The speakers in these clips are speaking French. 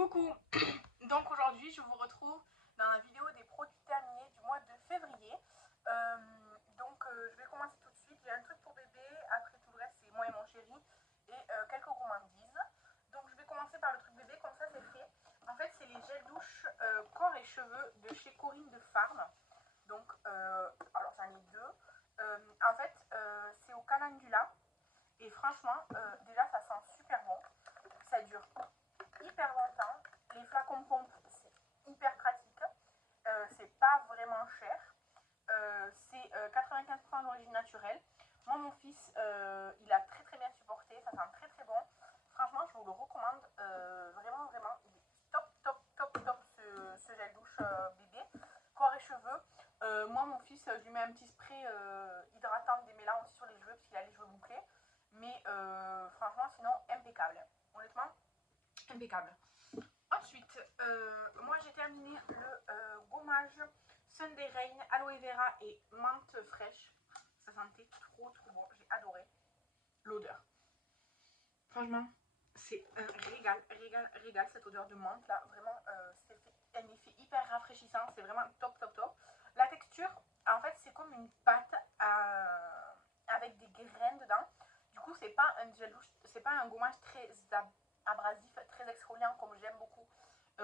Coucou. Donc aujourd'hui je vous retrouve dans la vidéo des produits terminés du mois de février. Je vais commencer tout de suite. J'ai un truc pour bébé, après tout le reste c'est moi et mon chéri et quelques gourmandises. Donc je vais commencer par le truc bébé, comme ça c'est fait. En fait c'est les gels douche corps et cheveux de chez Corinne de Farm. Donc alors j'en ai deux. C'est au calendula et franchement déjà ça sent super bon. Ça dure hyper longtemps. Les flacons pompe, c'est hyper pratique. C'est pas vraiment cher. C'est 95% d'origine naturelle. Moi, mon fils, il a très très bien supporté. Ça sent très très bon. Franchement, je vous le recommande. Vraiment, vraiment. Il est top, top, top, top ce gel douche bébé. Corps et cheveux. Moi, mon fils, je lui mets un petit spray hydratant démêlant aussi sur les cheveux parce qu'il a les cheveux bouclés. Mais franchement, sinon, impeccable. Honnêtement, impeccable. Ensuite, moi j'ai terminé le gommage Sunday Rain, aloe vera et menthe fraîche. Ça sentait trop trop bon, j'ai adoré l'odeur. Franchement, c'est un régal, régal, régal cette odeur de menthe là. Vraiment, c'est un effet hyper rafraîchissant, c'est vraiment top, top, top. La texture, en fait, c'est comme une pâte avec des graines dedans. Du coup, c'est pas un gel douche, c'est pas un gommage très abrasif, très exfoliant comme j'aime beaucoup,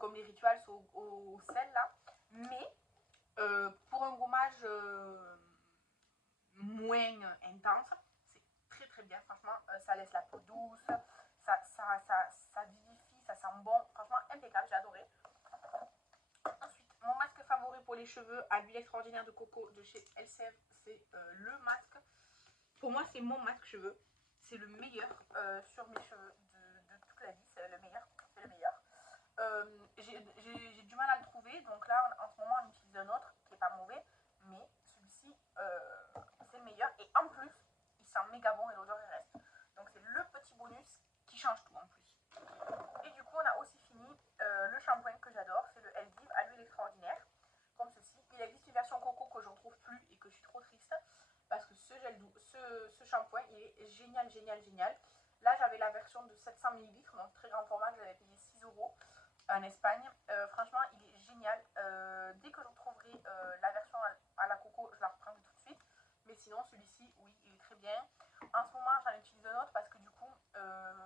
comme les rituals au sel là. Mais pour un gommage moins intense, c'est très très bien. Franchement, ça laisse la peau douce, ça vivifie, ça sent bon. Franchement, impeccable, j'ai adoré. Ensuite, mon masque favori pour les cheveux à l'huile extraordinaire de coco de chez Elseve, c'est le masque. Pour moi, c'est mon masque cheveux. C'est le meilleur sur mes cheveux de toute la vie. C'est le meilleur. C'est le meilleur. J'ai du mal à le trouver. Donc là, en ce moment, on utilise un autre qui n'est pas mauvais. Mais celui-ci, c'est le meilleur. Et en plus, il sent méga bon et l'odeur reste. Donc c'est le petit bonus qui change tout en plus. Et du coup, on a aussi fini le shampoing que j'adore. C'est le Elvive à l'huile extraordinaire. Comme ceci. Il existe une version coco que je ne retrouve plus et que je suis trop triste. Parce que ce shampoing, il est génial, génial, génial. Là, j'avais la version de 700 ml, donc très grand format, que j'avais payé 6 € en Espagne. Franchement, il est génial. Dès que je retrouverai la version à la coco, je la reprendrai tout de suite. Mais sinon, celui-ci, oui, il est très bien. En ce moment, j'en utilise un autre parce que du coup,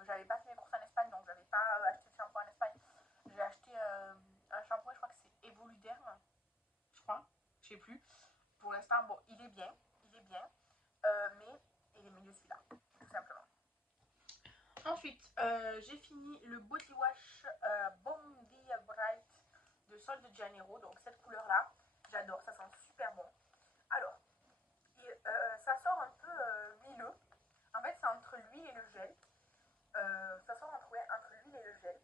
j'avais pas fait mes courses en Espagne, donc j'avais pas acheté de shampoing en Espagne. J'ai acheté un shampoing, je crois que c'est Evoluderm, je crois, je sais plus. Pour l'instant, bon, il est bien, mais il est mieux celui-là, tout simplement. Ensuite, j'ai fini le body wash Bondi Bright de Sol de Janeiro, donc cette couleur-là, j'adore, ça sent super bon. Alors, ça sort un peu huileux. En fait, c'est entre l'huile et le gel. Ça sort entre l'huile et le gel.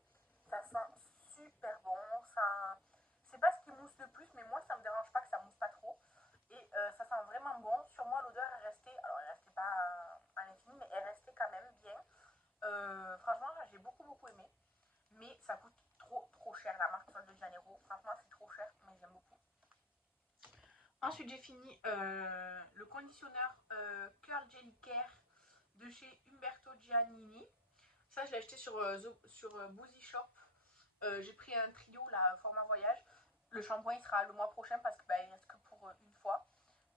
Ça sent super bon. C'est pas ce qui mousse le plus, mais moi, ça me dérange pas que ça mousse pas trop. Et ça sent vraiment bon. Sur moi, l'odeur est restée, alors elle restait pas à l'infini, mais elle restait quand même bien. Franchement, j'ai beaucoup beaucoup aimé. Mais ça coûte trop trop cher, la marque Sol de Janeiro. Franchement, c'est trop cher, mais j'aime beaucoup. Ensuite, j'ai fini le conditionneur Curl Jelly Care de chez Umberto Giannini. Ça, je l'ai acheté sur Boozy Shop. J'ai pris un trio, là, format voyage. Le shampoing, il sera le mois prochain parce que il reste que pour une fois.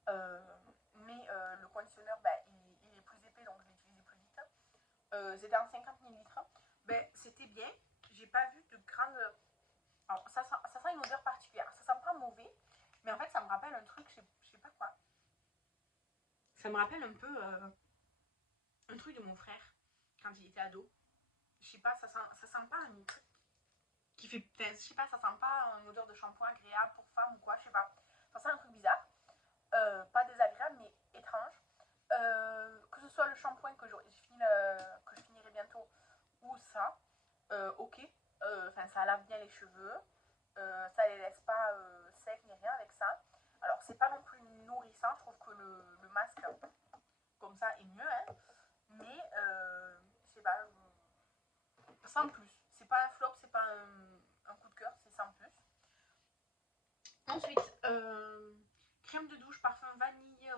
Le conditionneur, il est plus épais, donc je l'ai utilisé plus vite. C'était en 50 ml. C'était bien. J'ai pas vu de grande... Alors, ça sent une odeur particulière. Ça sent pas mauvais, mais en fait, ça me rappelle un truc, je sais pas quoi. Ça me rappelle un peu un truc de mon frère quand il était ado. Je sais pas, ça sent pas un truc qui fait... Enfin, je sais pas, ça sent pas une odeur de shampoing agréable pour femme ou quoi, je sais pas. Ça sent un truc bizarre. Pas désagréable, mais étrange. Que ce soit le shampoing que je finirai bientôt ou ça, ok. Enfin, ça lave bien les cheveux. Ça les laisse pas secs ni rien avec ça. Alors, c'est pas non plus nourrissant. Je trouve que le masque comme ça est mieux, hein. Mais, je sais pas, sans plus. C'est pas un flop, c'est pas un coup de cœur, c'est sans plus. Ensuite, crème de douche parfum vanille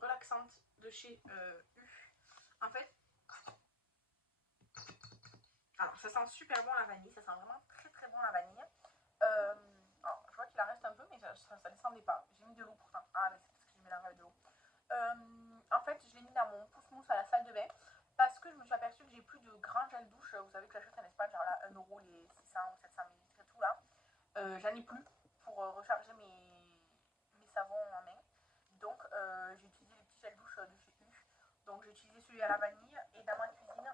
relaxante de chez U. En fait, alors ça sent super bon la vanille, ça sent vraiment très très bon descendait pas. J'ai mis de l'eau pourtant. Ah mais c'est parce que j'ai mélangé avec de l'eau. En fait, je l'ai mis dans mon pouce-mousse à la salle de bain parce que je me suis aperçue que j'ai plus de grand gel douche. Vous savez que j'achète en Espagne, genre là 1 € les 600 ou 700 ml et tout là. J'en ai plus pour recharger mes savons en main. Donc j'ai utilisé les petits gels douche de chez U. Donc j'ai utilisé celui à la vanille et dans ma cuisine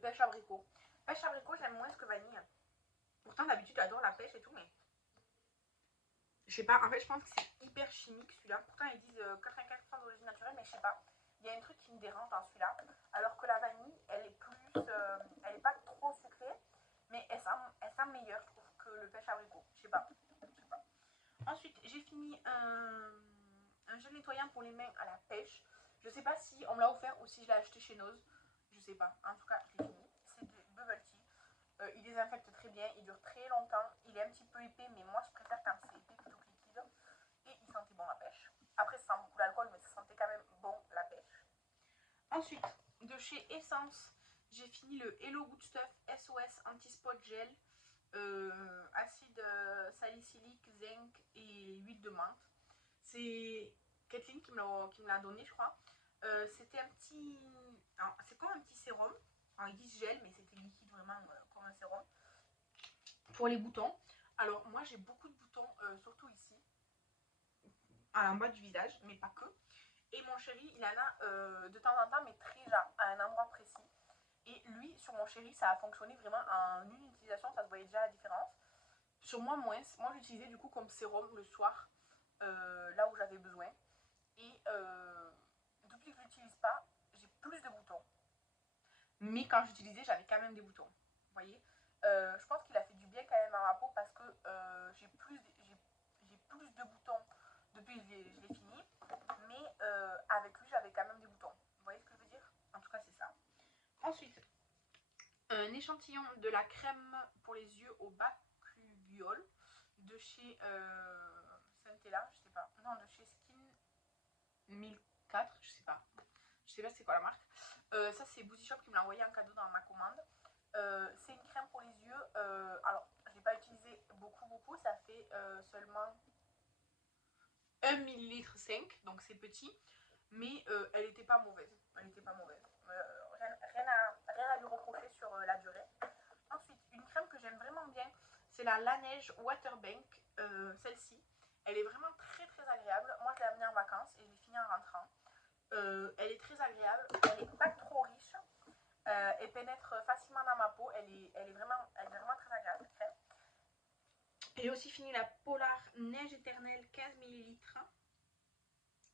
pêche abricot. Pêche abricot, j'aime moins que vanille. Pourtant d'habitude j'adore la pêche et tout, mais je sais pas, en fait je pense que c'est hyper chimique celui-là. Pourtant ils disent 95% d'origine naturelle, mais je sais pas. Il y a un truc qui me dérange dans celui-là. Alors que la vanille, elle est plus. Elle est pas trop sucrée, mais elle sent meilleure, je trouve, que le pêche abricot. Je sais pas. Ensuite, j'ai fini un gel nettoyant pour les mains à la pêche. Je sais pas si on me l'a offert ou si je l'ai acheté chez Nose. Je sais pas. En tout cas, je l'ai fini. C'est de Bubble Tea. Il désinfecte très bien, il dure très longtemps. Il est un petit peu épais, mais moi je préfère quand c'est épais plutôt que liquide. Et il sentait bon la pêche. Après, ça sent beaucoup l'alcool, mais ça sentait quand même bon la pêche. Ensuite, de chez Essence, j'ai fini le Hello Good Stuff SOS Anti-Spot Gel. Acide salicylique, zinc et huile de menthe. C'est Kathleen qui me l'a donné, je crois. C'était un petit. C'est comme un petit sérum. Alors, ils disent gel, mais c'était liquide vraiment comme un sérum. Pour les boutons. Alors, moi j'ai beaucoup de boutons, surtout ici, en bas du visage, mais pas que. Et mon chéri, il en a de temps en temps, mais très genre à un endroit précis. Et lui, sur mon chéri, ça a fonctionné vraiment en une utilisation, ça se voyait déjà la différence. Sur moi, moins. Moi, j'utilisais du coup comme sérum le soir, là où j'avais besoin. Et depuis que je l'utilise pas, j'ai plus de boutons. Mais quand j'utilisais, j'avais quand même des boutons. Vous voyez, je pense qu'il a fait du bien quand même à ma peau parce que j'ai plus de boutons depuis que je l'ai fini. Mais avec lui, j'avais quand même des boutons. Vous voyez ce que je veux dire? En tout cas, c'est ça. Ensuite, un échantillon de la crème pour les yeux au bacuguiol de chez Centella, je sais pas. Non, de chez Skin 1004, je sais pas. Je sais pas c'est quoi la marque. Ça, c'est Boozy Shop qui me l'a envoyé en cadeau dans ma commande. C'est une crème pour les yeux. Alors, je l'ai pas utilisé beaucoup. Ça fait seulement 1 ml 5, donc c'est petit. Mais elle n'était pas mauvaise. Rien à lui reprocher sur la durée. Ensuite, une crème que j'aime vraiment bien, c'est la Laneige Waterbank. Celle-ci, elle est vraiment très agréable. Moi, je l'ai amenée en vacances et je l'ai finie en rentrant. Elle est très agréable, elle n'est pas trop riche. Elle pénètre facilement dans ma peau. Elle est vraiment très agréable, cette crème. J'ai aussi fini la Polar Neige Éternelle 15 ml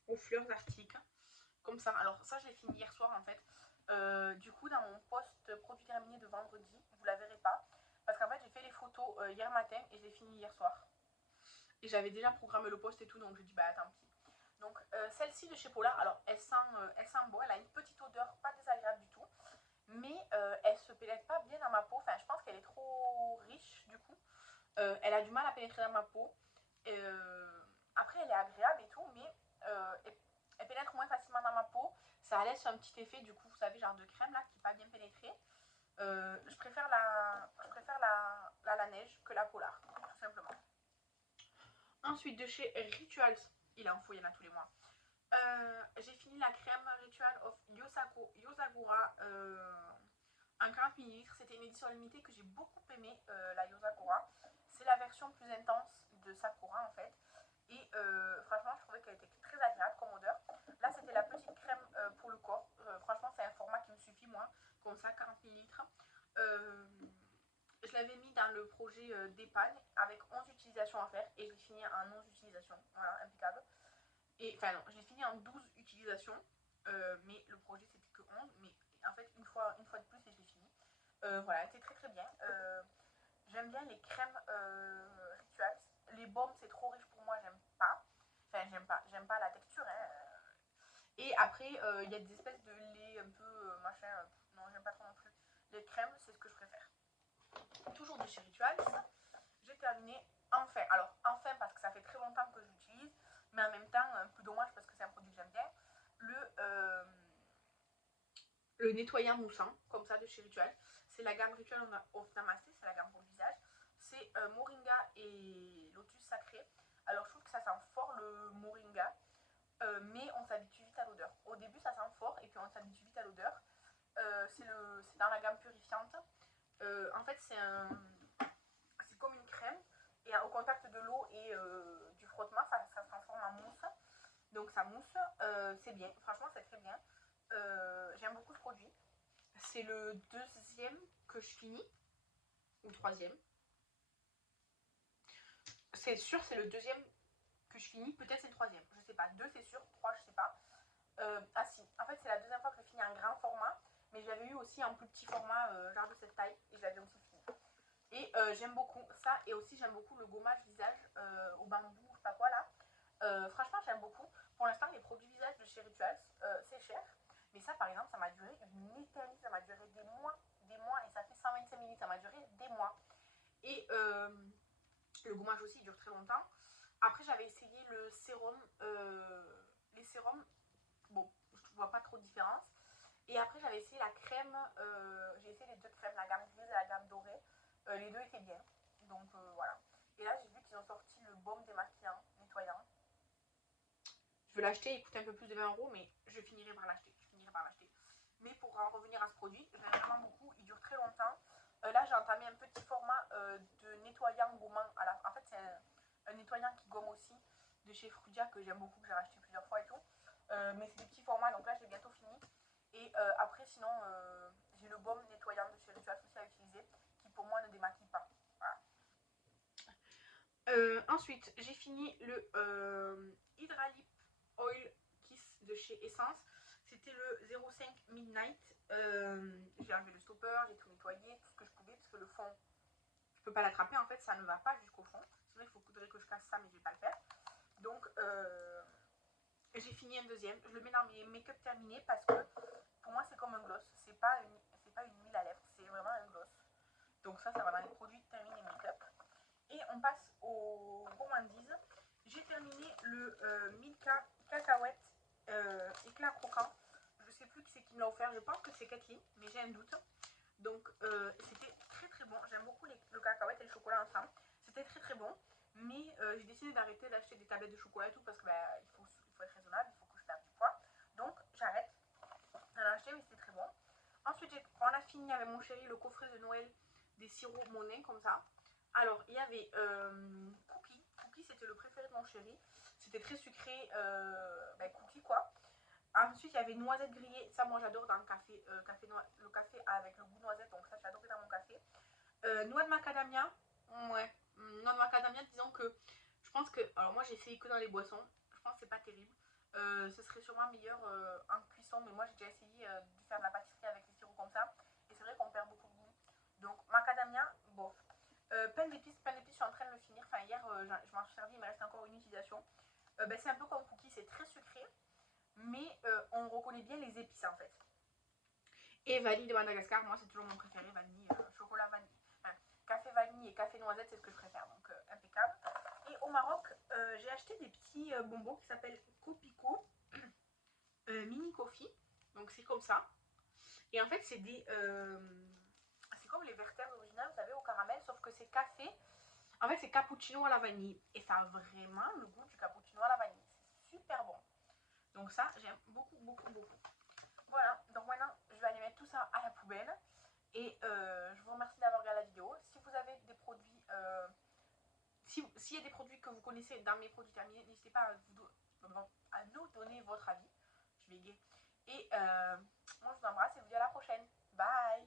aux fleurs arctiques. Comme ça. Alors ça, je l'ai fini hier soir en fait. Du coup, dans mon post produit terminé de vendredi, vous la verrez pas. Parce qu'en fait, j'ai fait les photos hier matin et je l'ai fini hier soir. Et j'avais déjà programmé le post et tout, donc je dis bah tant pis. Donc celle-ci de chez Polar, alors elle sent bon, elle a une petite odeur pas désagréable du tout. Mais elle se pénètre pas bien dans ma peau. Enfin, je pense qu'elle est trop riche du coup. Elle a du mal à pénétrer dans ma peau. Après, elle est agréable et tout, mais elle pénètre moins facilement dans ma peau. Ça laisse un petit effet, du coup, vous savez, genre de crème là, qui n'est pas bien pénétrée. Je préfère la neige que la Polar, tout simplement. Ensuite, de chez Rituals, il en faut, il y en a tous les mois. J'ai fini la crème Ritual of Yosagura en 40 ml. C'était une édition limitée que j'ai beaucoup aimé, la Yosagura. C'est la version plus intense de Sakura en fait. Et franchement, je trouvais qu'elle était très agréable comme odeur. Là, c'était la petite crème pour le corps. Franchement, c'est un format qui me suffit, moi, comme ça, 40 ml. Je l'avais mis dans le projet d'épargne avec 11 utilisations à faire et je l'ai fini en 11 utilisations. Voilà, impeccable. Et enfin, non, je l'ai fini en 12 utilisations, mais le projet c'était que 11. Mais en fait, une fois de plus, et je l'ai fini. Voilà, elle était très bien. J'aime bien les crèmes rituals. Les baumes, c'est trop riche pour moi, j'aime pas. Enfin, j'aime pas la texture. Hein. Et après, il y a des espèces de lait un peu machin. Non, j'aime pas trop non plus. Les crèmes, c'est ce que je préfère. Toujours de chez Rituals. J'ai terminé enfin. Alors, enfin, parce que ça fait très longtemps que je l'utilise, mais en même temps, un peu dommage parce que c'est un produit que j'aime bien. Le nettoyant moussant, comme ça, de chez Rituals. C'est la gamme Ritual of Namaste, c'est la gamme pour le visage. C'est Moringa et Lotus Sacré. Alors, je trouve que ça sent moringa. Mais on s'habitue vite à l'odeur. Au début ça sent fort et puis on s'habitue vite à l'odeur. C'est dans la gamme purifiante. En fait c'est comme une crème et au contact de l'eau et du frottement ça se transforme en mousse. Donc ça mousse, c'est bien, franchement c'est très bien. J'aime beaucoup ce produit. C'est le deuxième que je finis, ou le troisième. C'est sûr c'est le deuxième que je finis, peut-être c'est le troisième, je sais pas. Deux c'est sûr, trois je sais pas. Ah si, en fait c'est la deuxième fois que je finis un grand format, mais j'avais eu aussi un plus petit format, genre de cette taille, et je l'avais aussi fini. Et j'aime beaucoup ça, et aussi j'aime beaucoup le gommage visage au bambou, je sais pas quoi là. Franchement j'aime beaucoup. Pour l'instant les produits visage de chez Rituals, c'est cher, mais ça par exemple ça m'a duré une éternité, ça m'a duré des mois, et ça fait 125 minutes, ça m'a duré des mois. Et le gommage aussi il dure très longtemps. Après j'avais essayé le sérum, les sérums, bon je vois pas trop de différence. Et après j'avais essayé la crème, j'ai essayé les deux crèmes, la gamme grise et la gamme dorée. Les deux étaient bien, donc voilà. Et là j'ai vu qu'ils ont sorti le baume démaquillant, nettoyant. Je veux l'acheter, il coûte un peu plus de 20 €, mais je finirai par l'acheter. Mais pour en revenir à ce produit, j'aime vraiment beaucoup, il dure très longtemps. Là j'ai entamé un petit format de nettoyant gommant. En fait c'est un nettoyant qui gomme aussi de chez Frudia que j'aime beaucoup, que j'ai racheté plusieurs fois et tout. Mais c'est des petits formats, donc là je l'ai bientôt fini. Et après sinon j'ai le baume nettoyant de chez Rituals aussi à utiliser, qui pour moi ne démaquille pas. Voilà. Ensuite j'ai fini le Hydralip Oil Kiss de chez Essence. C'était le 05 Midnight. J'ai enlevé le stopper, j'ai tout nettoyé, tout ce que je pouvais, parce que le fond, je peux pas l'attraper en fait, ça ne va pas jusqu'au fond. Sinon il faudrait que je casse ça, mais je vais pas le faire. Donc j'ai fini un deuxième. Je le mets dans mes make-up terminés parce que pour moi c'est comme un gloss. C'est pas une huile à lèvres, c'est vraiment un gloss. Donc ça va dans les produits terminés make-up. Et on passe aux gourmandises. J'ai terminé le Milka cacahuète éclat croquant. Je sais plus qui c'est qui me l'a offert, je pense que c'est Kathleen, mais j'ai un doute. Donc c'était très très bon. J'aime beaucoup le cacahuète et le chocolat ensemble. C'était très très bon. Mais j'ai décidé d'arrêter d'acheter des tablettes de chocolat et tout parce que il faut être raisonnable, il faut que je perde du poids. Donc j'arrête. J'en ai acheté mais c'était très bon. Ensuite on a fini avec mon chéri le coffret de Noël des sirops Monet comme ça. Alors il y avait Cookie. Cookie c'était le préféré de mon chéri. C'était très sucré, cookie quoi. Ensuite, il y avait noisette grillée. Ça, moi, j'adore dans le café. Le café avec le goût noisette. Donc, ça, j'adore dans mon café. Noix de macadamia. Ouais. Noix de macadamia, disons que je pense que. Alors, moi, j'ai essayé que dans les boissons. Je pense que c'est pas terrible. Ce serait sûrement meilleur en cuisson. Mais moi, j'ai déjà essayé de faire de la pâtisserie avec les sirops comme ça. Et c'est vrai qu'on perd beaucoup de goût. Donc, macadamia, bof. Pain d'épices, je suis en train de le finir. Enfin, hier, je m'en suis servi. Il me reste encore une utilisation. C'est un peu comme cookie. C'est très sucré. Mais on reconnaît bien les épices en fait. Et vanille de Madagascar, moi c'est toujours mon préféré, vanille, chocolat vanille. Enfin, café vanille et café noisette, c'est ce que je préfère, donc impeccable. Et au Maroc, j'ai acheté des petits bonbons qui s'appellent Copico Mini Coffee. Donc c'est comme ça. Et en fait c'est des... c'est comme les Werther originales, vous savez, au caramel, sauf que c'est café. En fait c'est cappuccino à la vanille. Et ça a vraiment le goût du cappuccino à la vanille. C'est super bon. Donc ça, j'aime beaucoup, beaucoup, beaucoup. Voilà, donc maintenant, je vais aller mettre tout ça à la poubelle. Et je vous remercie d'avoir regardé la vidéo. Si vous avez des produits, s'il y a des produits que vous connaissez dans mes produits terminés, n'hésitez pas à nous donner votre avis. Je vais gay. Et moi, je vous embrasse et vous dis à la prochaine. Bye!